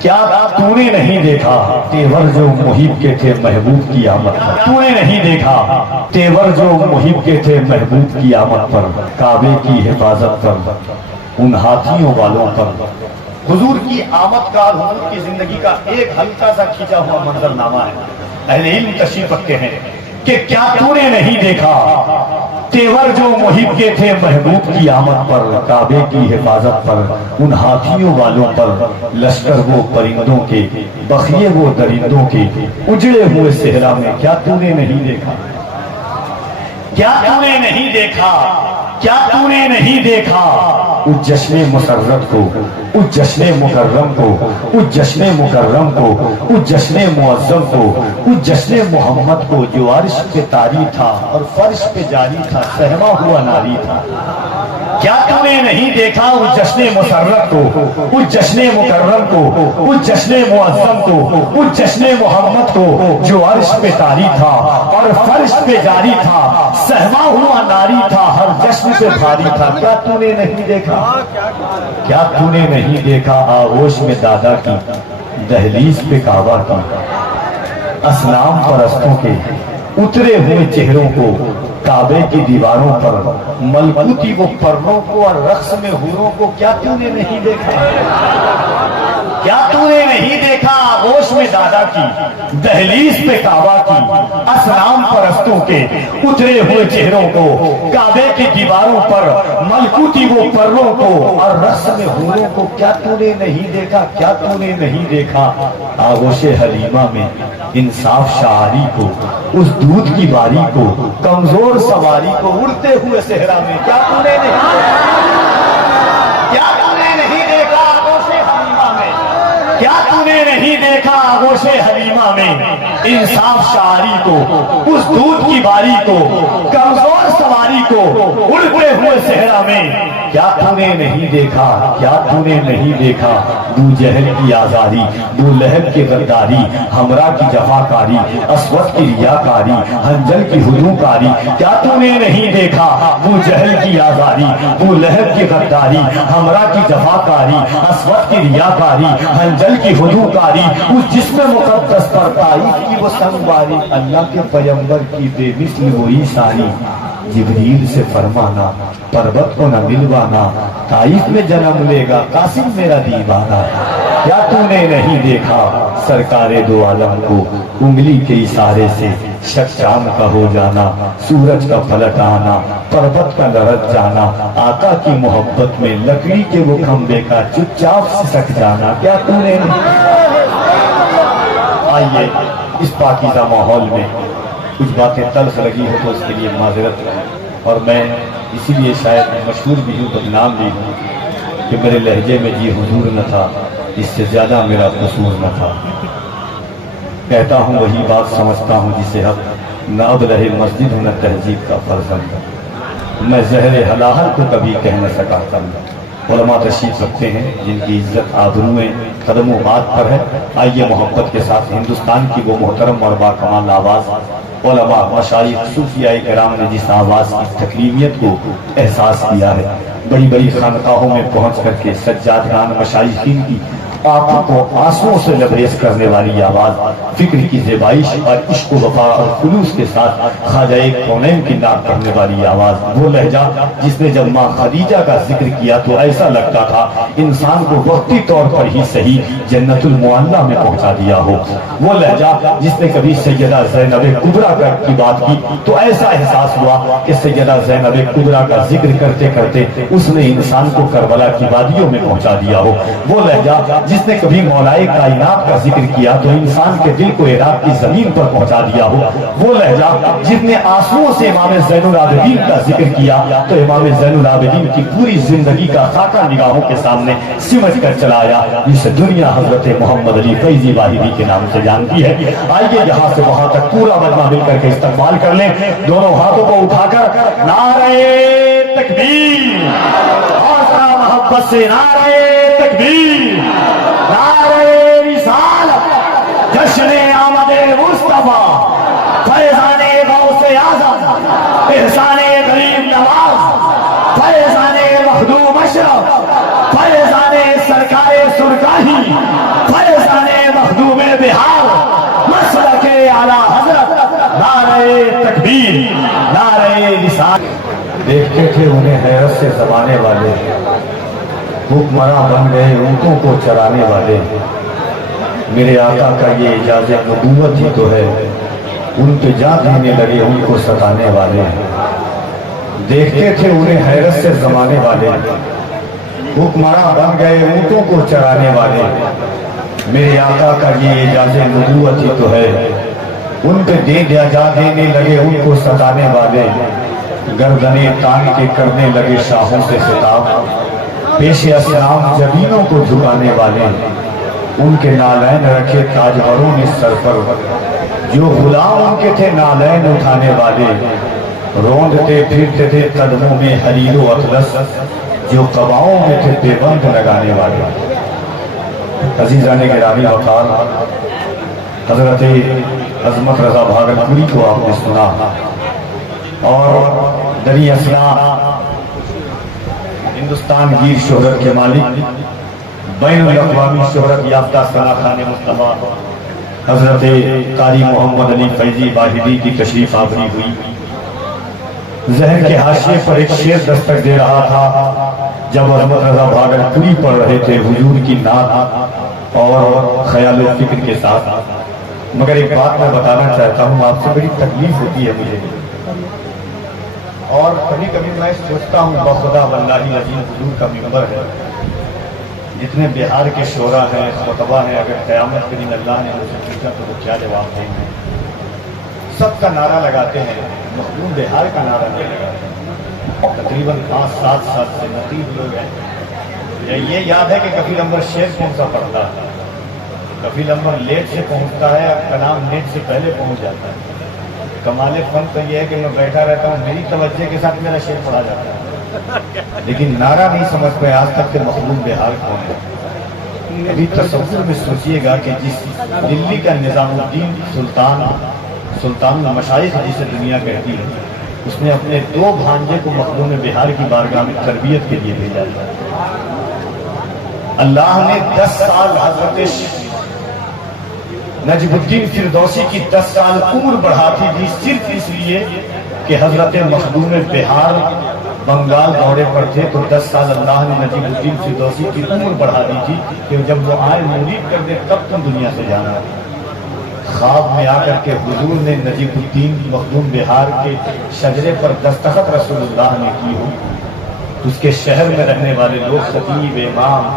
کیا تو نے نہیں دیکھا تیور جو محب کے تھے محبوب کی آمد پر؟ تو نے نہیں دیکھا تیور جو محب کے تھے محبوب کی آمد پر، کعبے کی حفاظت پر، ان ہاتھیوں والوں پر۔ حضور کی آمد کا، حضور کی زندگی کا ایک ہلکا سا کھینچا ہوا منظر نامہ ہے۔ اہل علم تشریف رکھتے ہیں کہ کیا تو نے نہیں دیکھا تیور جو محب کے تھے محبوب کی آمد پر، کعبے کی حفاظت پر، ان ہاتھیوں والوں پر، لشکر وہ پرندوں کے، بخیے وہ درندوں کے، اجڑے ہوئے صحرا میں کیا تو نے نہیں دیکھا؟ کیا تو نے نہیں دیکھا؟ کیا تو نے نہیں دیکھا اس جشن مسرت کو، اس جشن مکرم کو، اس جشن مکرم کو، اس جشن معظم کو، اس جشن محمد کو جو عرش پہ طاری تھا اور فرش پہ جاری تھا، سہما ہوا ناری تھا؟ کیا تو نے نہیں دیکھا اس جشن مسرت کو، اس جشن مکرم کو، اس جشن معظم کو، اس جشن محمد کو جو عرش پہ طاری تھا اور فرش پہ جاری تھا، سہما ہوا ناری تھا، ہر جشن پہ بھاری تھا؟ کیا تو نے نہیں دیکھا؟ کیا تو نے نہیں دیکھا آغوش میں دادا کی، دہلیز پہ کعبہ کی، اسلام پرستوں کے اترے ہوئے چہروں کو، کعبے کی دیواروں پر ملکوتی وہ پرنوں کو اور رقص میں حوروں کو کیا تو نے نہیں دیکھا؟ کیا تو نے نہیں دیکھا آغوش میں دادا کی، دہلیز پہ کعبہ کی، اسلام پرستوں کے اترے ہوئے چہروں کو، کعبے کی دیواروں پر ملکوتی وہ پرنوں کو اور رقص میں حوروں کو کیا تو نے نہیں دیکھا؟ کیا تو نے نہیں دیکھا آغوش حلیمہ میں انصاف شعاری کو، اس دودھ کی باری کو، کمزور سواری کو، اڑتے ہوئے صحرا میں کیا تو نے نہیں دیکھا؟ کیا تو نے نہیں دیکھا آغوش حلیمہ میں؟ کیا تو نے نہیں دیکھا آغوش حلیمہ میں انصاف شعاری کو، اس دودھ کی باری کو، کمزور سواری کو، اڑتے ہوئے صحرا میں کیا تو نے نہیں دیکھا؟ کیا تو نے نہیں دیکھا بو جہل کی آزاری، بو لہب کی غداری، ہمراہ کی جفاکاری، اسود کی ریاکاری، حنجل کی ہجومکاری؟ کیا تو نے نہیں دیکھا بو جہل کی آزاری، بو لہب کی غداری، ہمراہ کی جفاکاری، اسود کی ریاکاری، حنجل کی ہجومکاری، اس جسم مقدس پر طائف کی وہ سنگواری، اللہ کے پیغمبر کی بے مثل وہی ساری، جبریل سے فرمانا پربت کو نہ ملوانا، طائف میں جنم لے گا قاسم میرا دیوانہ۔ کیا تو نے نہیں دیکھا سرکار دو عالم کو، انگلی کے اشارے سے شک شام کا ہو جانا، سورج کا پلٹ آنا، پربت کا لرز جانا، آقا کی محبت میں لکڑی کے وہ کھمبے کا چپ چاپ سسک جانا؟ کیا تو نے نہیں؟ آئیے اس پاکیزہ ماحول میں کچھ باتیں تلخ لگی ہو تو اس کے لیے معذرت ہے، اور میں اسی لیے شاید مشہور بھی ہوں، بدنام بھی ہوں کہ میرے لہجے میں جی حضور نہ تھا، اس سے زیادہ میرا قصور نہ تھا۔ کہتا ہوں وہی بات سمجھتا ہوں جسے حق، نہ اب رہے مسجد ہوں نہ تہذیب کا فرزند، میں زہر حلاحل کو کبھی کہہ نہ سکا تھا۔ علماء تشریف رکھتے ہیں جن کی عزت آبروئیں قدم و بات پر ہے، آئیے محبت کے ساتھ ہندوستان کی وہ محترم اور باکمال آواز، علماء مشائخ صوفیاء کرام نے جس آواز کی تکلیمیت کو احساس کیا ہے، بڑی بڑی خانقاہوں میں پہنچ کر کے سجادگان مشائخین کی آنکھوں کو آنسوؤں سے لبریز کرنے والی آواز، فکر کی زیبائش اور عشق و وفا اور خلوص کے ساتھ خواجہ کونین کی نعت کرنے والی آواز، وہ لہجہ جس نے جب ماں خدیجہ کا ذکر کیا تو ایسا لگتا تھا انسان کو وقتی طور پر ہی صحیح جنت المعلیٰ میں پہنچا دیا ہو، وہ لہجہ جس نے کبھی سیدہ زینب کبریٰ کی بات کی تو ایسا احساس ہوا کہ سیدہ زینب کبریٰ کا ذکر کرتے کرتے اس نے انسان کو کربلا کی وادیوں میں پہنچا دیا ہو، وہ لہجہ جس نے کبھی مولائے کائنات کا ذکر کیا تو انسان کے دل کو عراق کی زمین پر پہنچا دیا ہو، وہ لہجہ جس نے آنسوؤں سے امام زین العابدین کا ذکر کیا تو امام زین العابدین کی پوری زندگی کا خاکہ نگاہوں کے سامنے سمٹ کر چلایا، جس دنیا حضرت محمد علی فیضی واحدی کے نام سے جانتی ہے۔ آئیے یہاں سے وہاں تک پورا مجمع مل کر کے استقبال کر لیں، دونوں ہاتھوں کو اٹھا کر نعرہ تکبیر، حوصلہ محبت سے نعرہ تکبیر، نعرہ رسالت، جشن آمد مصطفیٰ، فیضان غوث اعظم، احسان غریب نواز، فیضان مخدوم اشرف، فیضان سرکار سرکاہی، فیضان انہیں حیرت سے زمانے والے، حکمراں بن گئے اونٹوں کو چرانے والے، میرے آقا کا یہ اعجاز نبوت ہی تو ہے، ان پہ جان دینے لگے ان کو ستانے والے، دیکھتے تھے انہیں حیرت سے زمانے والے، حکمراں بن گئے اونٹوں کو چرانے والے، میرے آقا کا یہ اعجاز نبوت ہی تو ہے، ان پہ جا دینے لگے ان کو ستانے والے، گردنیں تان کے کرنے لگے شاہوں سے خطاب، پیش اسلام جبینوں کو جھکانے والے، ان کے نالین رکھے تاجوروں نے سر پر، جو غلام ان کے تھے نالین اٹھانے والے، روندتے پھرتے تھے قدموں میں حریر و اطلس، جو قباؤں میں تھے دیوبند لگانے والے۔ عزیزان گرامی وقار، حضرت عظمت رضا بھاگلپوری کو آپ نے سنا، اور دری اثنا ہندوستان گیر شہرت کے مالک، بین الاقوامی شہرت یافتہ ثنا خان مصطفیٰ حضرت قاری محمد علی فیضی واحدی کی تشریف آوری ہوئی۔ ذہن کے حاشیے پر ایک شعر دستک دے رہا تھا جب عظمت رضا بھاگلپوری پڑھ رہے تھے حضور کی نعت اور خیال و فکر کے ساتھ، مگر ایک بات میں بتانا چاہتا ہوں، آپ سے بڑی تکلیف ہوتی ہے مجھے، اور کبھی کبھی میں سوچتا ہوں بخدا واللہ العظیم حضور کا منبر ہے، جتنے بہار کے شعراء ہیں خطبہ ہیں، اگر قیامت کے دن اللہ نے مجھے پوچھا تو وہ کیا جواب دیں گے؟ سب کا نعرہ لگاتے ہیں، مخدوم بہار کا نعرہ نہیں لگاتے، تقریباً 5-7 سال سے نقیب لوگ ہیں۔ یہ یاد ہے کہ کفیل انور شیر کون سا پڑھتا ہے، کفیل انور لیٹ سے پہنچتا ہے، کلام نیٹ سے پہلے پہنچ جاتا ہے۔ کمال فن تو یہ ہے کہ میں بیٹھا رہتا ہوں، میری توجہ کے ساتھ میرا شعر پڑھا جاتا ہے، لیکن نعرہ نہیں سمجھ پائے آج تک کہ مخدوم بہار کون ہے۔ ابھی تصور میں سوچئے گا کہ جس دلی کا نظام الدین سلطان المشائخ جسے دنیا کہتی ہے، اس نے اپنے 2 بھانجے کو مخدوم بہار کی بارگاہ میں تربیت کے لیے بھیجا ہے۔ اللہ نے 10 سال حضرت نجم الدین فردوسی کی 10 سال عمر بڑھاتی تھی، صرف اس لیے کہ حضرت مخدوم بہار بنگال دورے پر تھے، تو 10 سال اللہ نے نجم الدین فردوسی کی عمر بڑھا دی تھی کہ جب وہ آئے مرید کر دے تب تم دنیا سے جانا۔ خواب میں آ کر کے حضور نے نجم الدین مخدوم بہار کے شجرے پر دستخط رسول اللہ نے کی ہو، اس کے شہر میں رہنے والے لوگ، خطیب، امام،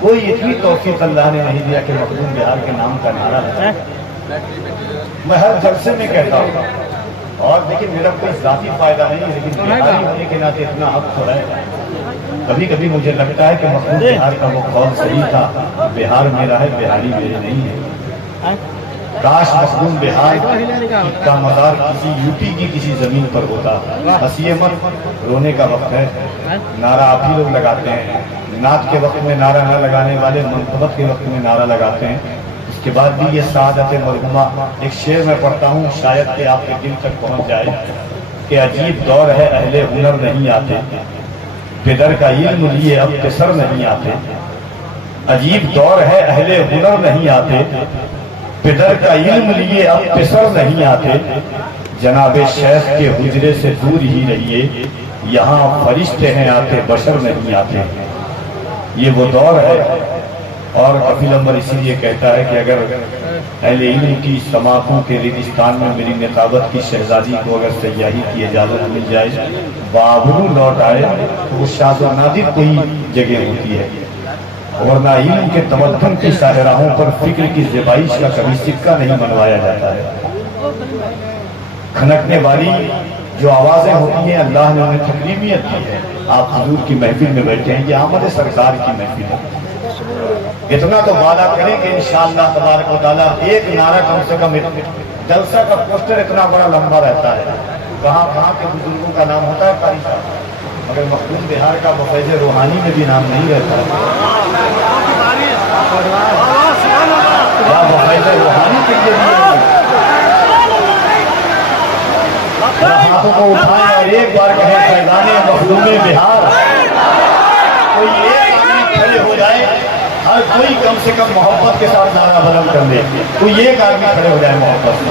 کوئی اتنی توفیق اللہ نے نہیں دیا کہ مخدوم بہار کے نام کا نعرہ لگائے۔ میں ہر جلسے میں کہتا ہوں، اور لیکن میرا کوئی ذاتی فائدہ نہیں، لیکن بہاری ہونے کے ناطے اتنا حق تو ہے۔ کبھی کبھی مجھے لگتا ہے کہ مخدوم بہار کا وہ قول صحیح تھا، بہار میرا ہے بہاری میرے نہیں ہے۔ کاش مخدوم بہار کا مزار کسی یوپی کی کسی زمین پر ہوتا۔ بس یہ مت، رونے کا وقت ہے، نعرہ آپ ہی لوگ لگاتے ہیں، نعت کے وقت میں نعرہ نہ لگانے والے منقبت کے وقت میں نعرہ لگاتے ہیں۔ اس کے بعد بھی یہ سعادت مرحومہ، ایک شعر میں پڑھتا ہوں شاید کہ آپ کے دل تک پہنچ جائے کہ عجیب دور ہے اہل ہنر نہیں آتے، پدر کا علم لیے اب پسر نہیں آتے، عجیب دور ہے اہل ہنر نہیں آتے، پدر کا علم لیے اب پسر نہیں آتے، جناب شیخ کے حجرے سے دور ہی رہیے، یہاں فرشتے ہیں آتے بشر نہیں آتے۔ یہ وہ دور ہے، اور کفیل انور اسی لیے کہتا ہے کہ اگر اہل علم کی سماعتوں کے ریگستان میں میری نقابت کی شہزادی کو اگر سیاحی کی اجازت مل جائے، بابرو لوٹ آئے تو وہ شاذ و نادر کوئی جگہ ہوتی ہے، ورنہ علم کے تمدن کی شاہراہوں پر فکر کی زیبائش کا کبھی سکہ نہیں منوایا جاتا ہے۔ کھنکنے والی جو آوازیں ہوتی ہیں اللہ نے انہیں تکریمیت دی ہے۔ آپ حضور کی محفل میں بیٹھے ہیں، یہ آمد سرکار کی محفل ہے، اتنا تو وعدہ کریں کہ انشاءاللہ تبارک و تعالیٰ ایک نعرہ کم سے کم، جلسہ کا پوسٹر اتنا بڑا لمبا رہتا ہے، کہاں کہاں کے بزرگوں کا نام ہوتا ہے قاری صاحب، مگر مخدوم بہار کا بفیض روحانی میں بھی نام نہیں رہتا ہے۔ کیا بفیض روحانی کے لیے ہاتھوں کو اٹھائیں اور ایک بار کہیں فیضان مخدوم بہار، کوئی ایک آدمی کھڑے ہو جائے، ہر کوئی کم سے کم محبت کے ساتھ نعرہ بلند کر دے، کوئی ایک آدمی کھڑے ہو جائے محبت سے۔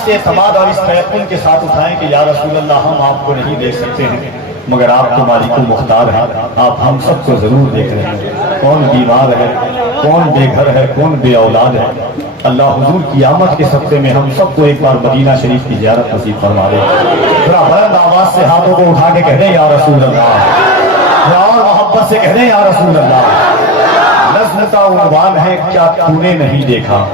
اس اعتماد اور اس تیقن کے ساتھ اٹھائیں کہ یا رسول اللہ ہم آپ کو نہیں دیکھ سکتے ہیں مگر آپ تو مالک المختار ہیں، آپ ہم سب کو ضرور دیکھ رہے ہیں، کون بیمار ہے، کون بے گھر ہے، کون بے اولاد ہے۔ اللہ حضور کی آمد کے صدقے میں ہم سب کو ایک بار مدینہ شریف کی زیارت نصیب فرما دے۔ ذرا بلند آواز سے ہاتھوں کو اٹھا کے کہہ دیں یا رسول اللہ، اور محبت سے کہہ دیں یا رسول اللہ۔ نظم کا عنوان ہے کیا تو نے نہیں دیکھا،